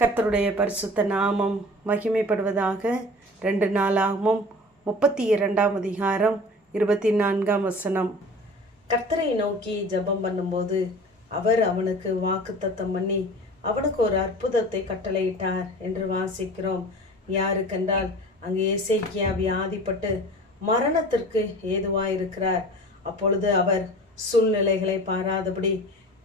கர்த்தருடைய பரிசுத்த நாமம் மகிமைப்படுவதாக. 2 நாளாகமும் 32ஆம் அதிகாரம் 24ஆம் வசனம். கர்த்தரை நோக்கி ஜெபம் பண்ணும்போது அவர் அவனுக்கு வாக்குத்தத்தம் பண்ணி அவனுக்கு ஒரு அற்புதத்தை கட்டளையிட்டார் என்று வாசிக்கிறோம். யாருக்கென்றால் அங்கே எசேக்கியா வியாதிப்பட்டு மரணத்திற்கு ஏதுவாயிருக்கிறார். அப்பொழுது அவர் சூழ்நிலைகளை பாராதபடி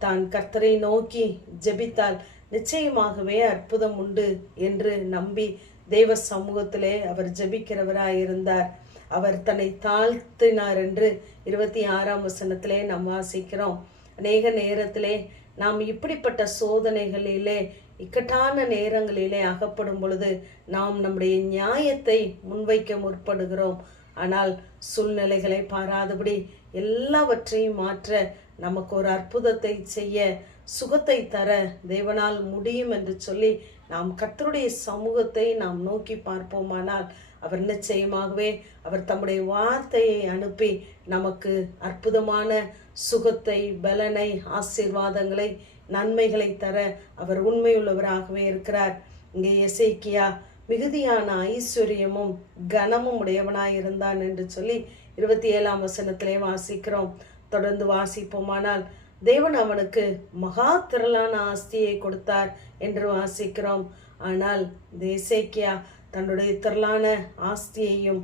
தான் கர்த்தரை நோக்கி ஜெபித்தால் நிச்சயமாகவே அற்புதம் உண்டு என்று நம்பி தேவ சமூகத்திலே அவர் ஜெபிக்கிறவராயிருந்தார். அவர் தன்னை தாழ்த்தினார் என்று 26ஆம் வசனத்திலே நாம் வாசிக்கிறோம். அநேக நேரத்திலே நாம் இப்படிப்பட்ட சோதனைகளிலே இக்கட்டான நேரங்களிலே அகப்படும் பொழுது நாம் நம்முடைய நியாயத்தை முன்வைக்க முற்படுகிறோம். ஆனால் சூழ்நிலைகளை பாராதபடி எல்லாவற்றையும் மாற்ற நமக்கு ஒரு அற்புதத்தை செய்ய சுகத்தை தர தேவனால் முடியும் என்று சொல்லி நாம் கர்த்தருடைய சமூகத்தை நாம் நோக்கி பார்ப்போமானால் அவர் நிச்சயமாகவே அவர் தம்முடைய வார்த்தையை அனுப்பி நமக்கு அற்புதமான சுகத்தை, பலனை, ஆசீர்வாதங்களை, நன்மைகளை தர அவர் உண்மையுள்ளவராகவே இருக்கிறார். இங்கே எசேக்கியா மிகுதியான ஐஸ்வர்யமும் கனமும் உடையவனாய் இருந்தான் என்று சொல்லி 27ஆம் வசனத்திலே வாசிக்கிறோம். தொடர்ந்து வாசிப்போமானால் தேவன் அவனுக்கு மகா திரளான ஆஸ்தியை கொடுத்தார் என்று வாசிக்கிறோம். ஆனால் எசேக்கியா தன்னுடைய திரளான ஆஸ்தியையும்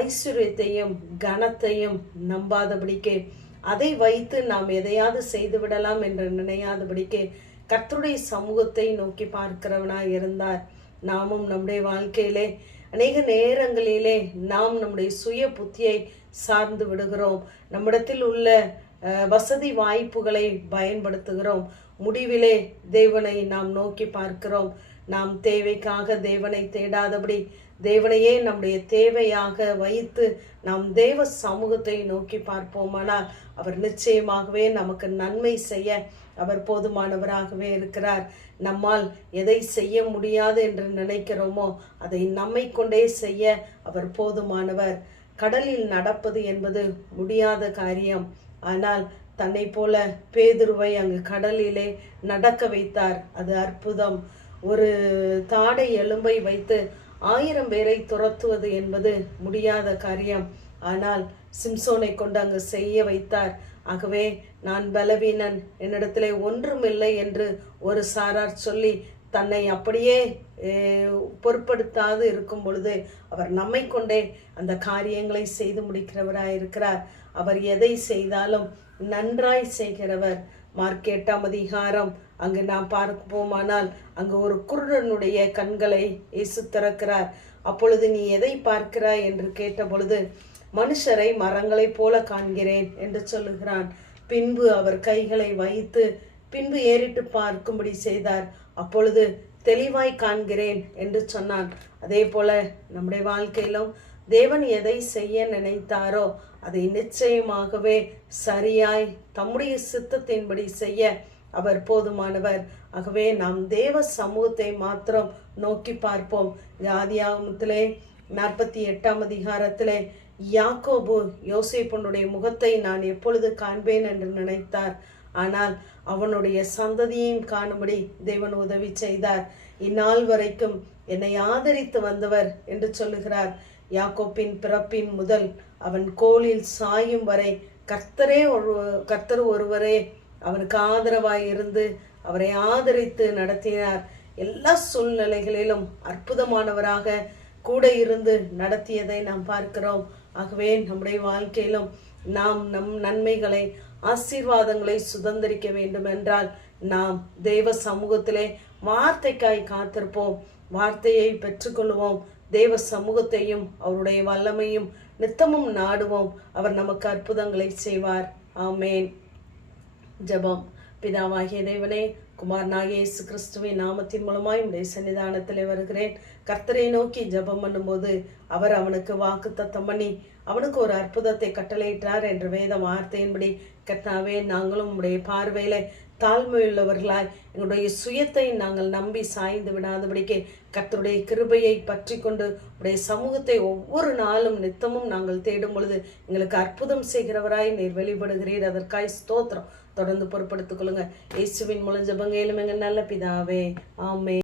ஐஸ்வர்யத்தையும் கனத்தையும் நம்பாதபடிக்கு, அதை வைத்து நாம் எதையாவது செய்து விடலாம் என்று நினையாதபடிக்கு கர்த்தருடைய சமூகத்தை நோக்கி பார்க்கிறவனாய் இருந்தார். நாமும் நம்முடைய வாழ்க்கையிலே அநேக நேரங்களிலே நாம் நம்முடைய சுய புத்தியை சார்ந்து விடுகிறோம். நம்மிடத்தில் உள்ள வசதி வாய்ப்புகளை பயன்படுத்துகிறோம். முடிவிலே தேவனை நாம் நோக்கி பார்க்கிறோம். நாம் தேவைக்காக தேவனை தேடாதபடி தேவனையே நம்முடைய தேவையாக வைத்து நாம் தேவ சமூகத்தை நோக்கி பார்ப்போமானால் அவர் நிச்சயமாகவே நமக்கு நன்மை செய்ய அவர் போதுமானவராகவே இருக்கிறார். நம்மால் எதை செய்ய முடியாது என்று நினைக்கிறோமோ அதை நம்மை கொண்டே செய்ய அவர் போதுமானவர். கடலில் நடப்பது என்பது முடியாத காரியம். ஆனால் தன்னை போல பேதுருவை அங்கு கடலிலே நடக்க வைத்தார். அது அற்புதம். ஒரு தாடை எலும்பை வைத்து 1000 பேரை துரத்துவது என்பது முடியாத காரியம். ஆனால் சிம்சோனை கொண்டு அங்கு செய்ய வைத்தார். ஆகவே நான் பலவீனன், என்னிடத்திலே ஒன்றுமில்லை என்று ஒரு சாரார் சொல்லி தன்னை அப்படியே பொருட்படுத்தாது இருக்கும் பொழுது அவர் நம்மை கொண்டே அந்த காரியங்களை செய்து முடிக்கிறவராயிருக்கிறார். அவர் எதை செய்தாலும் நன்றாய் செய்கிறவர். மார்க் 8ஆம் அதிகாரம் அங்கு நாம் பார்ப்போமானால் அங்கு ஒரு குருடனுடைய கண்களை இயேசு திறக்கிறார். அப்பொழுது நீ எதை பார்க்கிறாய் என்று கேட்ட பொழுது மனுஷரை மரங்களைப் போல காண்கிறேன் என்று சொல்லுகிறான். பின்பு அவர் கைகளை வைத்து பின்பு ஏறிட்டு பார்க்கும்படி செய்தார். அப்பொழுது தெளிவாய் காண்கிறேன் என்று சொன்னான். அதே போல நம்முடைய வாழ்க்கையிலும் தேவன் எதை செய்ய நினைத்தாரோ அதை நிச்சயமாகவே சரியாய் தம்முடைய சித்தத்தின்படி செய்ய அவர் போதுமானவர். ஆகவே நாம் தேவ சமூகத்தை மாத்திரம் நோக்கி பார்ப்போம். ஆதியாகமத்திலே 48ஆம் அதிகாரத்திலே யாக்கோபு யோசேப்புடைய முகத்தை நான் எப்பொழுது காண்பேன் என்று நினைத்தார். ஆனால் அவனுடைய சந்ததியையும் காணும்படி தேவன் உதவி செய்தார். இந்நாள் வரைக்கும் என்னை ஆதரித்து வந்தவர் என்று சொல்லுகிறார். யாக்கோப்பின் பிறப்பின் முதல் அவன் கோலில் சாயும் வரை கர்த்தர் ஒருவரே அவனுக்கு ஆதரவாய் இருந்து அவரை ஆதரித்து நடத்தினார். எல்லா சூழ்நிலைகளிலும் அற்புதமானவராக கூட இருந்து நடத்தியதை நாம் பார்க்கிறோம். ஆகவே நம்முடைய வாழ்க்கையிலும் நாம் நம் நன்மைகளை, ஆசீர்வாதங்களை சுதந்திரிக்க வேண்டும் என்றால் நாம் தேவ சமூகத்திலே வார்த்தைக்காய் காத்திருப்போம். வார்த்தையை பெற்றுக்கொள்வோம். தேவ சமூகத்தையும் அவருடைய வல்லமையும் நித்தமும் நாடுவோம். அவர் நமக்கு அற்புதங்களை செய்வார். ஆமேன். ஜெபம். பிதாவாகிய தேவனே, குமாரனாகிய இயேசு கிறிஸ்துவின் நாமத்தின் மூலமாய் உடைய சன்னிதானத்திலே வருகிறேன். கர்த்தரை நோக்கி ஜெபம் பண்ணும்போது அவர் அவனுக்கு வாக்குத்தத்தம் பண்ணி அவனுக்கு ஒரு அற்புதத்தை கட்டளையிட்டார் என்ற வேத வார்த்தையின்படி கர்த்தாவே, நாங்களும் உடைய பார்வையில தாழ்மையுள்ளவர்களாய் எங்களுடைய சுயத்தை நாங்கள் நம்பி சாய்ந்து விடாதபடிக்கு கர்த்தருடைய கிருபையை பற்றி கொண்டு உடைய சமூகத்தை ஒவ்வொரு நாளும் நித்தமும் நாங்கள் தேடும் பொழுது எங்களுக்கு அற்புதம் செய்கிறவராய் நீர் வெளிப்படுகிறீர். அதற்காய் ஸ்தோத்திரம். தொடர்ந்து பொறுப்படுத்திக் கொள்ளுங்க. இயேசுவின் மூலம் ஜெபங்கேலும் எங்கள் நல்ல பிதாவே. ஆமென்.